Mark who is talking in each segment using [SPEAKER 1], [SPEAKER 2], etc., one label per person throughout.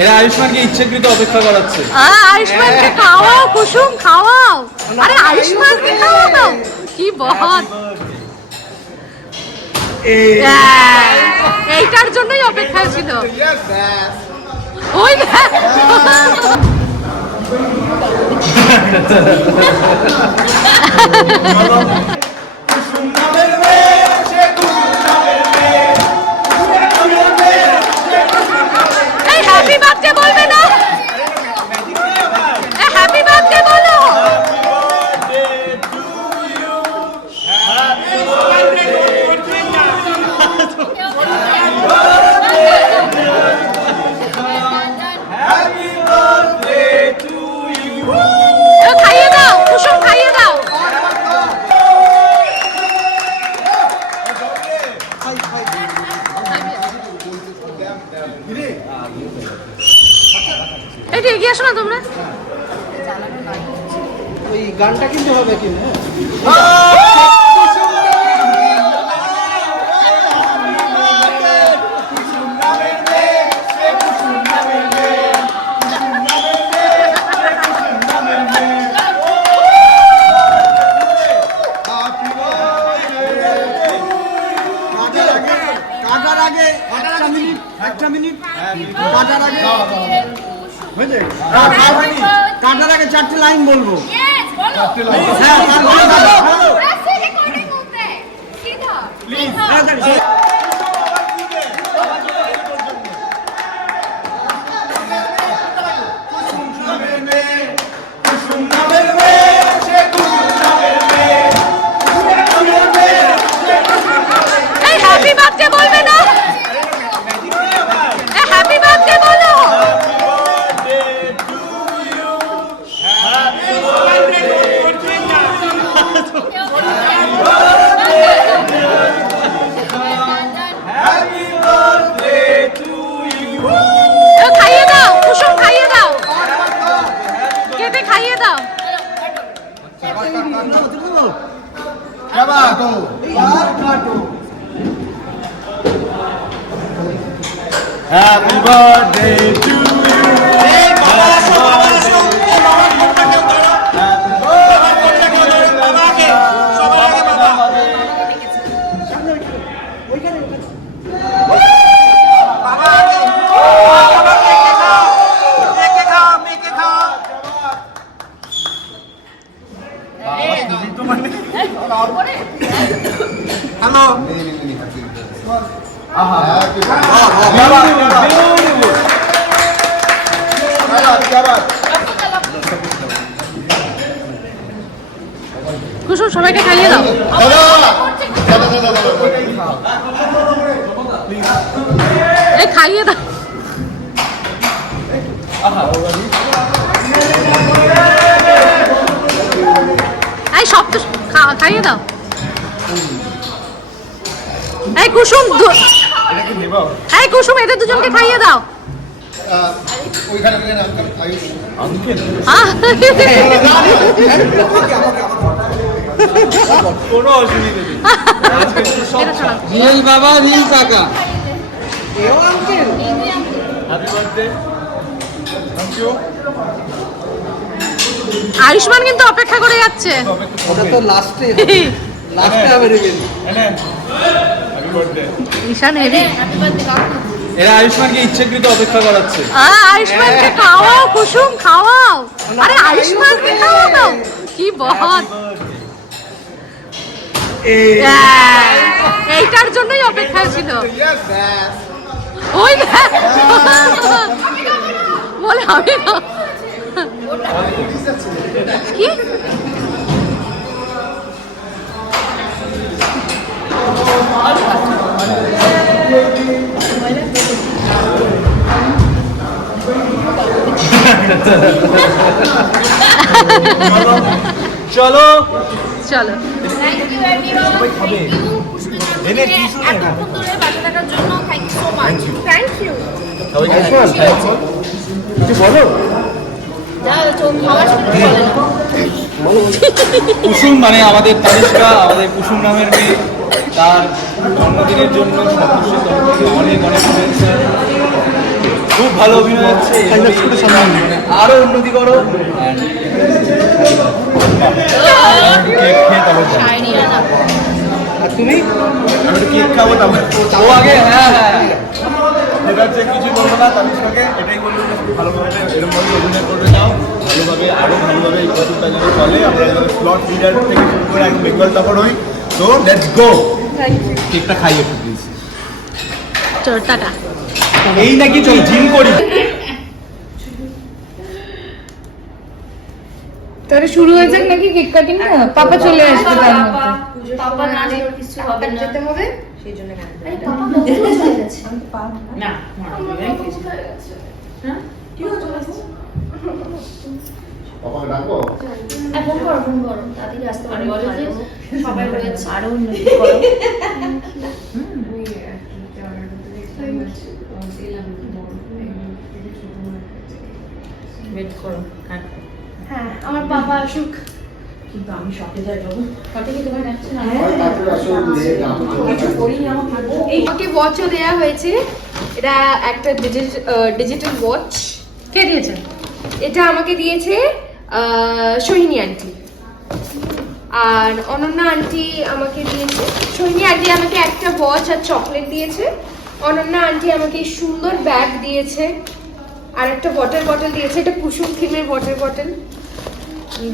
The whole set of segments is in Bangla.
[SPEAKER 1] এরা আয়ুষ্মানকে ইচ্ছাকৃত অপেক্ষা করাচ্ছে।
[SPEAKER 2] আয়ুষ্মানকে খাওয়াও কুসুম খাওয়াও। আরে আয়ুষ্মানকে খাওয়াও কি বহত হ্যাঁ, এইটার জন্যই অপেক্ষা ছিল। ওই দেখ। একটু এগিয়ে আসো না তোমরা।
[SPEAKER 3] ওই গানটা কিন্তু হবে কিন্তু একটা মিনিট একটা মিনিট। কাটার আগে বুঝলে? কাটার আগে চারটে লাইন বলব। হ্যাঁ কাটো।
[SPEAKER 2] Happy birthday
[SPEAKER 1] to
[SPEAKER 3] hello
[SPEAKER 2] Kusum সবাইকে খাইয়ে দাও। এই খাইয়ে দাও। এই সব তো খাইয়ে দাও। এই কুসুম দু- এই কুসুম এদের দুজনকে খাইয়ে দাও।
[SPEAKER 1] কোনো অসুবিধা নেই।
[SPEAKER 2] এটা
[SPEAKER 3] বাবা রিয়েল কাকা।
[SPEAKER 2] আয়ুষ্মান কিন্তু অপেক্ষা করে যাচ্ছে।
[SPEAKER 3] ওটা তো লাস্টে লাস্টে হবে
[SPEAKER 1] বার্থডে
[SPEAKER 2] ঈশান হেভি।
[SPEAKER 1] এরা আয়ুষ্মানকে ইচ্ছাকৃত অপেক্ষা করাচ্ছে।
[SPEAKER 2] আয়ুষ্মানকে খাওয়াও কুসুম খাওয়াও। আরে আয়ুষ্মানকে খাওয়াও কি বহত হ্যাঁ, এইটার জন্যই অপেক্ষা ছিল। ওই বলে আমি কি?
[SPEAKER 4] করে না।
[SPEAKER 1] কুসুম মানে আমাদের তানিষ্কা আমাদের কুসুম নামের মেয়ে। তার জন্মদিনের জন্য অনেক অনেক শুভেচ্ছা। খুব ভালো অভিনয় হচ্ছে আরও উন্নতি করো। আর তুমি?
[SPEAKER 3] আমি একটু কেক খাব তারপর
[SPEAKER 1] ও আগে হ্যাঁ হ্যাঁ।
[SPEAKER 3] কিছু বলব না তানিষ্কাকে এটাই বলব ভালোভাবে এরকমভাবে অভিনয় করবে যাও ভালোভাবে আরও ভালোভাবে এই প্রচুরটা যেন চলে। আমরা যেন স্লট লিডার থেকে শুরু করে একদম বেঙ্গল তখন হই। তো লেটস গো কেকটা খাই একটু প্লিজ
[SPEAKER 2] চল টাটা।
[SPEAKER 1] এই নাকি তুই জিম করি
[SPEAKER 5] তাহলে শুরু হয়েছে নাকি কেক কাটিং? না পাপা চলে আসবে তার মধ্যে।
[SPEAKER 4] পাপা না কিছু হবে না।
[SPEAKER 5] যেতে হবে?
[SPEAKER 4] আরে পাপা বন্ধ হয়ে গেছে। হ্যাঁ, ফোন করো ফোন করো। তাড়াতাড়ি আসতে পারে বলো যে সবাই রয়েছে আরও উন্নতি করো। ওয়েট করো হ্যাঁ আমার পাপা আসুক। কিন্তু আমি শপে যাই যাব শপে কি তোমার যাচ্ছে না?
[SPEAKER 5] আমাকে ওয়াচও দেয়া হয়েছে। এটা একটা ডিজিটাল ওয়াচ
[SPEAKER 2] কে দিয়েছে?
[SPEAKER 5] এটা আমাকে দিয়েছে আহ, সোহিনী আন্টি আর অনন্যা আন্টি আমাকে দিয়েছে। সোহিনী আন্টি আমাকে একটা ওয়াচ আর চকলেট দিয়েছে। অনন্যা আন্টি আমাকে এই সুন্দর ব্যাগ দিয়েছে। আর একটা ওয়াটার বটল দিয়েছে। এটা কুসুম থিমের ওয়াটার বটল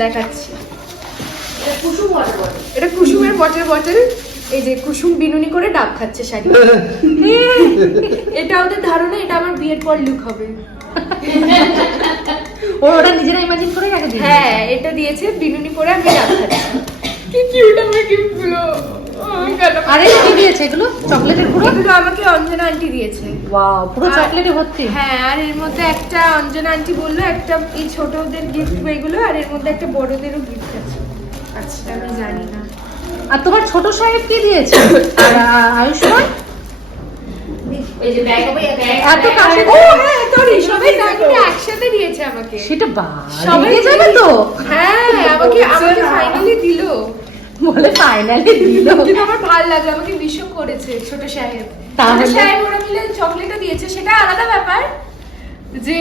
[SPEAKER 5] দেখাচ্ছি।
[SPEAKER 4] এটা কুসুম ওয়াটার বটল
[SPEAKER 5] এটা কুসুমের ওয়াটার বটল এই যে কুসুম বিনুনি করে ডাব খাচ্ছে শাড়ি। এটা ওদের ধারণা এটা আমার বিয়ের পর লুক হবে।
[SPEAKER 2] ওরা নিজেরা ইমাজিন করে রেখে দিয়েছে?
[SPEAKER 5] হ্যাঁ এটা দিয়েছে বিনুনি পরে আমি ডাব খাচ্ছি। কি কিউট আমার গিফটগুলো।
[SPEAKER 2] আরে কি দিয়েছে এগুলো? চকলেটের পুরো
[SPEAKER 5] এগুলো আমাকে অঞ্জনা আন্টি দিয়েছে।
[SPEAKER 2] ওয়াও পুরো
[SPEAKER 5] আর-
[SPEAKER 2] চকলেটে ভর্তি।
[SPEAKER 5] হ্যাঁ আর এর মধ্যে একটা অঞ্জনা আন্টি বলল একটা এই ছোটদের গিফট এগুলো আর এর মধ্যে একটা বড়দেরও গিফট আছে। আচ্ছা। আমি জানি না।
[SPEAKER 2] আর তোমার ছোট সাহেব কি দিয়েছে? আর আয়ুষ্মান?
[SPEAKER 4] এই যে ব্যাগ হবে
[SPEAKER 2] এত কাছে
[SPEAKER 5] ও হ্যাঁ সরি সবাই একসাথে দিয়েছে আমাকে।
[SPEAKER 2] সেটা
[SPEAKER 5] সবাই
[SPEAKER 2] বাড়ি যাবে তো?
[SPEAKER 5] হ্যাঁ আমাকে আমাকে ফাইনালি দিলো।
[SPEAKER 2] বলে ফাইনালি দিল।
[SPEAKER 5] কিন্তু আমার ভালো লাগল আমাকে মিশও করেছে ছোট সাহেব
[SPEAKER 2] তাহলে?
[SPEAKER 5] সাহেব ওরা মিলে চকলেটও দিয়েছে সেটা আলাদা ব্যাপার যে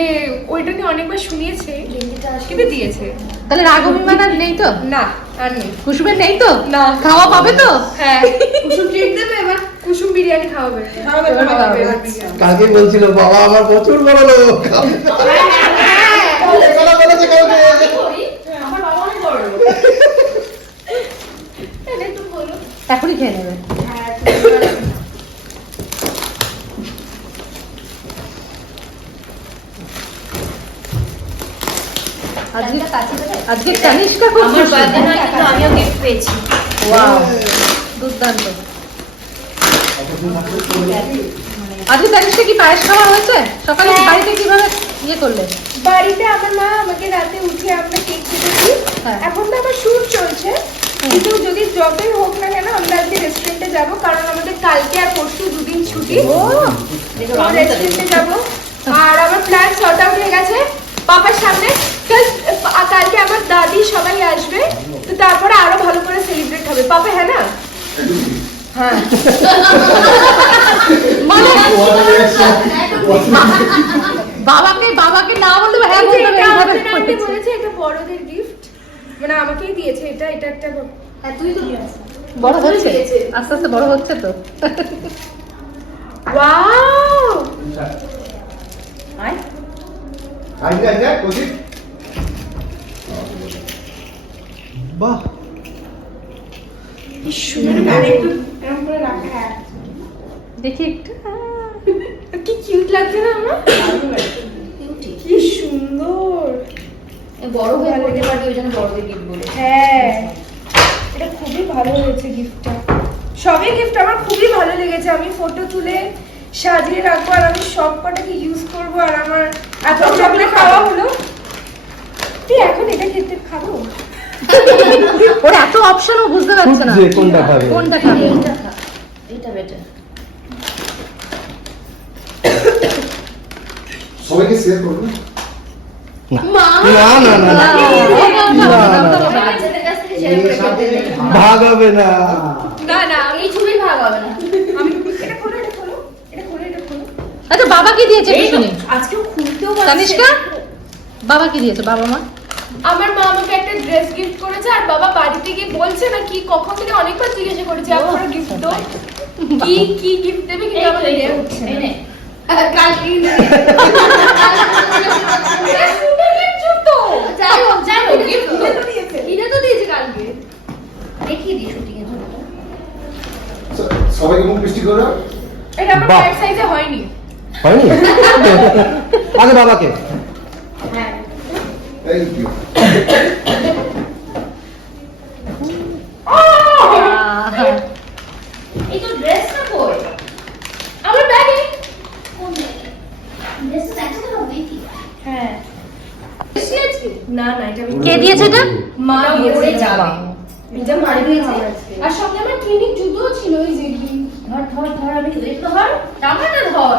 [SPEAKER 5] ওইটা নিয়ে অনেকবার শুনিয়েছে কিন্তু দিয়েছে।
[SPEAKER 2] তাহলে রাগ অভিমান আর নেই তো?
[SPEAKER 5] না আর নেই।
[SPEAKER 2] কুসুমের নেই তো?
[SPEAKER 5] না।
[SPEAKER 2] খাওয়া পাবে তো?
[SPEAKER 5] হ্যাঁ কুসুম ট্রিট দেবে এবার কুসুম বিরিয়ানি খাওয়াবে।
[SPEAKER 3] কালকে বলছিল বাবা আমার প্রচুর বড় লোক
[SPEAKER 4] আমার বাবা অনেক বড় লোক
[SPEAKER 2] এখনই খেয়ে নেবে। আজকে আজকে খুব
[SPEAKER 4] আমার বার্থডে নয় কিন্তু আমিও গিফট পেয়েছি
[SPEAKER 2] Wow, দুর্দান্ত। আজকে তানিষ্কা কি পায়েস খাওয়া হয়েছে? সকালে
[SPEAKER 5] হ্যাঁ।
[SPEAKER 2] বাড়িতে কীভাবে ইয়ে করলে?
[SPEAKER 5] বাড়িতে আমার মা আমাকে রাতে উঠে আমরা কেক কেটেছি।
[SPEAKER 2] হ্যাঁ।
[SPEAKER 5] এখন তো আমার শুট চলছে। কিন্তু যদি যতই হোক না কেন আমরা আজকে রেস্টুরেন্টে যাব কারণ আমাদের কালকে আর পরশু দুদিন ছুটি। রেস্টুরেন্টে যাব। আর আমার প্ল্যান সর্ট আউট হয়ে গেছে। পাপার সামনে কালকে আমার দাদি সবাই আসবে তো তারপরে আরও ভালো করে সেলিব্রেট হবে। পাপা হ্যাঁ না? হ্যাঁ।
[SPEAKER 2] মানে বাবাকে বাবাকে না হ্যাঁ বলতে
[SPEAKER 5] এটা বড়দের গিফট মানে আমাকেই দিয়েছে এটা এটা একটা
[SPEAKER 4] হ্যাঁ তুই তো
[SPEAKER 2] বড় হচ্ছে? আস্তে আস্তে বড় হচ্ছে তো।
[SPEAKER 5] ওয়াও!
[SPEAKER 3] বাহ।
[SPEAKER 5] কি সুন্দর আরেকটু এরকম করে রাখা হ্যাঁ।
[SPEAKER 2] দেখি একটু।
[SPEAKER 5] কি কিউট লাগছে না আমার? কি সুন্দর।
[SPEAKER 4] বড় হয়ে করতে পারবি ওই জন্য বড়দের গিফট বলে।
[SPEAKER 5] হ্যাঁ। এটা খুবই ভালো হয়েছে গিফটটা সবই গিফট আমার খুবই ভালো লেগেছে। আমি ফটো তুলে সাজিয়ে রাখব আর আমি সব কটাকে ইউজ করব আর আমার এত চকলেট খাওয়া হলো। তুই এখন এটা খেতে খাব?
[SPEAKER 2] ওর এত অপশন ও বুঝতে পারছে না।
[SPEAKER 3] কোনটা খাবে।
[SPEAKER 2] কোনটা খাবে?
[SPEAKER 4] এইটা খা এইটা বেটার
[SPEAKER 6] সবাইকে শেয়ার করবে
[SPEAKER 3] ভাগ হবে না
[SPEAKER 5] না না আমি
[SPEAKER 4] এই ছবি ভাগ হবে না
[SPEAKER 5] আমি এটা খোলো এটা খোলো এটা খোলো এটা খোলো
[SPEAKER 2] আচ্ছা বাবা কি দিয়েছে শুনি তানিষ্কা বাবা কি দিয়েছে বাবা মা
[SPEAKER 5] আমার মা আমাকে একটা ড্রেস গিফট করেছে আর বাবা বাড়িতে গিয়ে বলছে না কি কখন থেকে অনেকবার জিজ্ঞাসা করেছে আপনারা গিফট তো কি কি গিফট দেবে কিন্তু আমার দেয়া হচ্ছে না কালকে যাই হোক যাই হোক কিনে তো দিয়েছে। কালকে।
[SPEAKER 4] দেখিয়ে দিই শুটিং এর জন্য
[SPEAKER 6] সবাইকে মুখ বৃষ্টি করো।
[SPEAKER 5] এটা আমার
[SPEAKER 7] বাহ।
[SPEAKER 5] সাইজে হয়নি।
[SPEAKER 7] হয়নি? আগে বাবাকে।
[SPEAKER 6] থ্যাংক ইউ
[SPEAKER 4] ড্রেস
[SPEAKER 5] আমার ব্যাগে
[SPEAKER 4] কোন ড্রেস আছে তো নাকি?
[SPEAKER 5] হ্যাঁ। বেশি আছে না না এটা
[SPEAKER 2] কে দিয়েছে এটা?
[SPEAKER 5] মা দিয়েছে।
[SPEAKER 4] পরে
[SPEAKER 5] এটা মা দিয়েছে। আর সঙ্গে আমার ট্রেনিং জুতোও ছিল ওই যে
[SPEAKER 4] ধর ধর ধর আমি ধরে? তো ধর? জামাটা ধর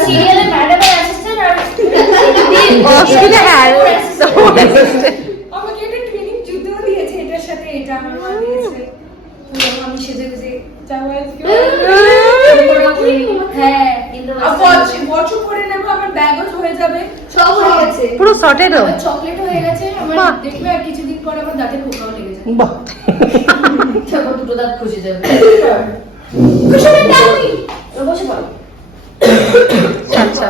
[SPEAKER 4] সিরিয়ালে ম্যাডামের অ্যাসিস্ট্যান্ট আর
[SPEAKER 2] অসুবিধা হ্যাঁ
[SPEAKER 5] আমাকে একটা ট্রেনিং জুতোও দিয়েছে এটার সাথে এটা আমার মা দিয়েছে। তো আমি সেজে গুজে যাব হ্যাঁ
[SPEAKER 4] কিন্তু
[SPEAKER 5] আর ওয়াচ ওয়াচও পরে নেব আমার ব্যাগও হয়ে যাবে সব হয়ে গেছে।
[SPEAKER 2] পুরো সর্টেড
[SPEAKER 5] চকলেট হয়ে গেছে। আমার দেখবে আর কিছুদিন পরে আমার পোকাও লেগে যাবে।
[SPEAKER 7] বাহ।
[SPEAKER 4] দুটো দাঁত যাবে। বসে পড়ো।
[SPEAKER 2] আচ্ছা।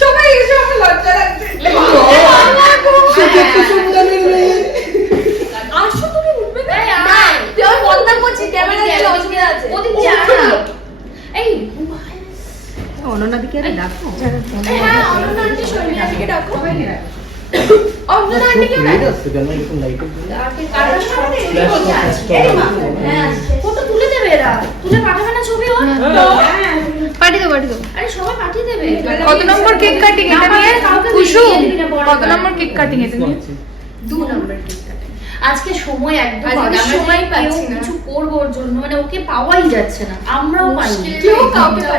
[SPEAKER 5] সবাই এসে আমার লজ্জা লাগছে আসো তুমি উঠবে না
[SPEAKER 4] আয়।
[SPEAKER 5] তুই আমার বদনাম করছিস ক্যামেরা দিলে অসুবিধা আছে
[SPEAKER 4] ওদিক যা না। এই
[SPEAKER 2] অননাদিকে আরে ডাকো
[SPEAKER 5] হ্যাঁ অনন্যা আন্টি শর্মিলা আন্টিকে ডাকো অনন্যা আন্টিকে ডাকো
[SPEAKER 7] আসছে কেন এরকম লাইটের
[SPEAKER 4] কারোর সাথে এদিকে বসে আছে। এই মা, হ্যাঁ, ফটো তুলে দেবে এরা। তুলে পাঠাবে না ছবি ওর? হ্যাঁ।
[SPEAKER 2] পাঠিয়ে দাও পাঠিয়ে দাও
[SPEAKER 4] আরে সবাই পাঠিয়ে দেবে।
[SPEAKER 2] কত নম্বর কেক কাটিং এটা নিয়ে কত নম্বর কেক কাটিং এটা নিয়ে?
[SPEAKER 4] দু নম্বর কেক কাটে। আজকে সময় একদম আমরা
[SPEAKER 5] সময় পাচ্ছি না।
[SPEAKER 4] কিছু করব ওর জন্য মানে ওকে পাওয়াই যাচ্ছে না। আমরাও পাইনি।
[SPEAKER 5] কেউ কাউকে না।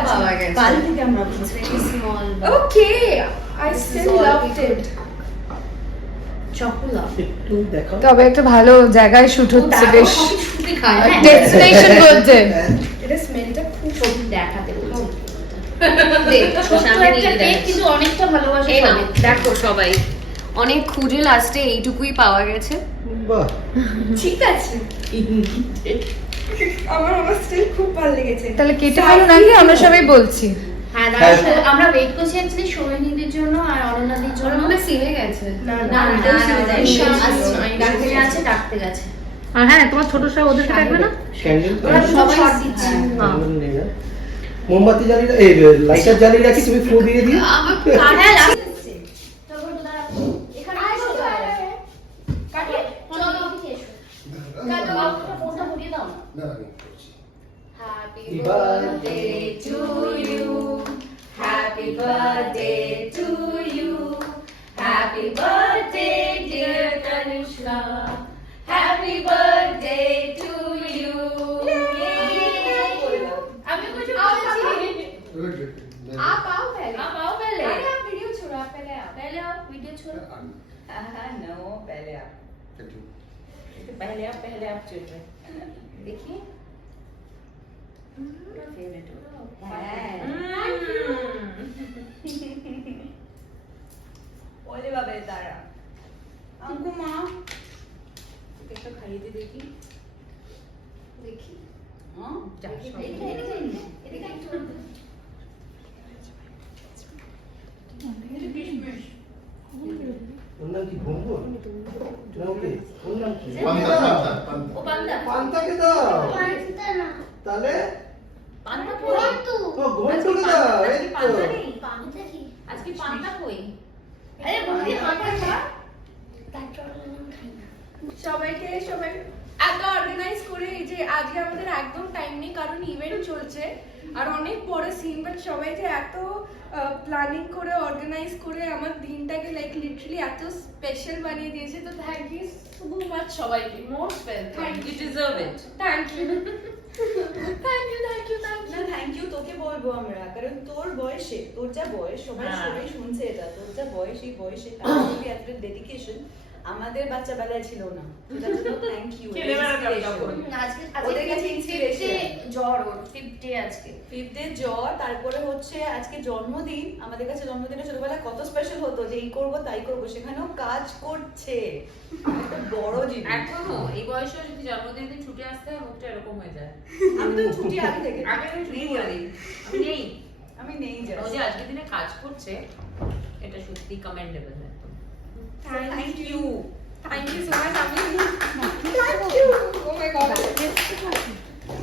[SPEAKER 4] কাল থেকে আমরা
[SPEAKER 5] ওকে আই স্টিল লাভড ইট
[SPEAKER 2] তবে একটা ভালো জায়গায় শুট হচ্ছে বেশ।
[SPEAKER 4] হ্যাঁ।
[SPEAKER 2] ডেস্টিনেশন
[SPEAKER 5] এটা স্মেলটা খুব
[SPEAKER 4] দেখাতে ভালোবাসা
[SPEAKER 8] এই নাও,
[SPEAKER 4] পাবে।
[SPEAKER 8] দেখো সবাই। অনেক খুঁজে লাস্টে এইটুকুই পাওয়া গেছে।
[SPEAKER 7] বাহ।
[SPEAKER 5] ঠিক আছে। আমার আমার স্টিল খুব ভালো লেগেছে।
[SPEAKER 2] তাহলে কেটে ভালো নাকি আমরা সবাই বলছি।
[SPEAKER 4] হ্যাঁ দাঁড়াও, শো- আমরা ওয়েট করছি অ্যাকচুয়ালি সোহিনীদের জন্য আর অনন্যাদির জন্য।
[SPEAKER 8] মনে সিনে গেছে।
[SPEAKER 5] না
[SPEAKER 4] না না
[SPEAKER 5] এটাও
[SPEAKER 4] না,
[SPEAKER 5] ছিল
[SPEAKER 4] না,
[SPEAKER 5] তাই।
[SPEAKER 4] ঈশান
[SPEAKER 5] আসছে,
[SPEAKER 4] আসছে,
[SPEAKER 5] ডাকতে গেছে।
[SPEAKER 4] ডাকতে গেছে
[SPEAKER 2] আর হ্যাঁ তোমার ছোট সব ওদেরকে ডাকবে না?
[SPEAKER 4] ওরা শট দিচ্ছে।
[SPEAKER 7] মোমবাতি জ্বালিয়ে এই লাইটার জ্বালিয়ে রাখি তুমি ফু দিয়ে দিও।
[SPEAKER 4] হ্যাঁ
[SPEAKER 5] पहले।
[SPEAKER 4] आप आओ पहले।
[SPEAKER 5] अरे आप वीडियो छोड़ो आप पहले आओ।
[SPEAKER 4] पहले आओ वीडियो छोड़ो। नो तो पहले आप। पहले आप पहले आप चिल्ड्रन देखिए। ओले बाबे तारा अंकु माँ।
[SPEAKER 7] कैसा खरीदी देखी। देखी। हाँ देखी देखी देखी देखी
[SPEAKER 6] পান্তা, পান্তা, পান্তা।
[SPEAKER 7] পান্তাকে দাও। তাহলে
[SPEAKER 4] পান্তা কই
[SPEAKER 7] ও ঘন্টুকে দাও এই তো
[SPEAKER 4] পান্তা নেই আজকে পান্তা কই আরে বৌদি পান্তা খা
[SPEAKER 5] সবাইকে সবাই এত অর্গানাইজ করে এই যে আজকে আমাদের একদম টাইম নেই কারণ ইভেন্ট চলছে আর অনেক বড় সিন বাট সবাই যে এত প্ল্যানিং করে অর্গানাইজ করে আমার দিনটাকে লাইক লিটারালি এত স্পেশাল বানিয়ে দিয়েছে তো থ্যাংক ইউ সো মাচ সবাইকে। Most welcome
[SPEAKER 8] you deserve it
[SPEAKER 5] thank you thank you thank you thank
[SPEAKER 9] না থ্যাংক ইউ তোকে বলব আমরা কারণ তোর বয়সে তোর যা বয়স সবাই
[SPEAKER 8] হ্যাঁ।
[SPEAKER 9] সবাই শুনছে এটা তোর যা বয়স এই বয়সে তার প্রতি এতটা ডেডিকেশন আমাদের বাচ্চা বেলায় ছিল না। থ্যাংক ইউ ওদের কাছে
[SPEAKER 4] জ্বর ওর ফিফথ ডে আজকে।
[SPEAKER 9] ফিফথে জ্বর তারপরে হচ্ছে আজকে জন্মদিন। আমাদের কাছে জন্মদিনে ছোটবেলায় কত স্পেশাল হতো যে এই করব তাই করব সেখানেও কাজ করছে। একটা বড় জিনিস।
[SPEAKER 8] এখনও এই বয়সে যদি জন্মদিন দিন ছুটে আসতে হয় মুখটা এরকম হয়ে যায়।
[SPEAKER 9] আমি তো ছুটি আগে থেকে।
[SPEAKER 8] আগে আমি ছুটি আমি নেই।
[SPEAKER 9] আমি নেই
[SPEAKER 8] ও যে আজকের দিনে কাজ করছে এটা সত্যি commendable
[SPEAKER 9] Thank
[SPEAKER 5] you. Thank you so much. Thank you. Oh my god.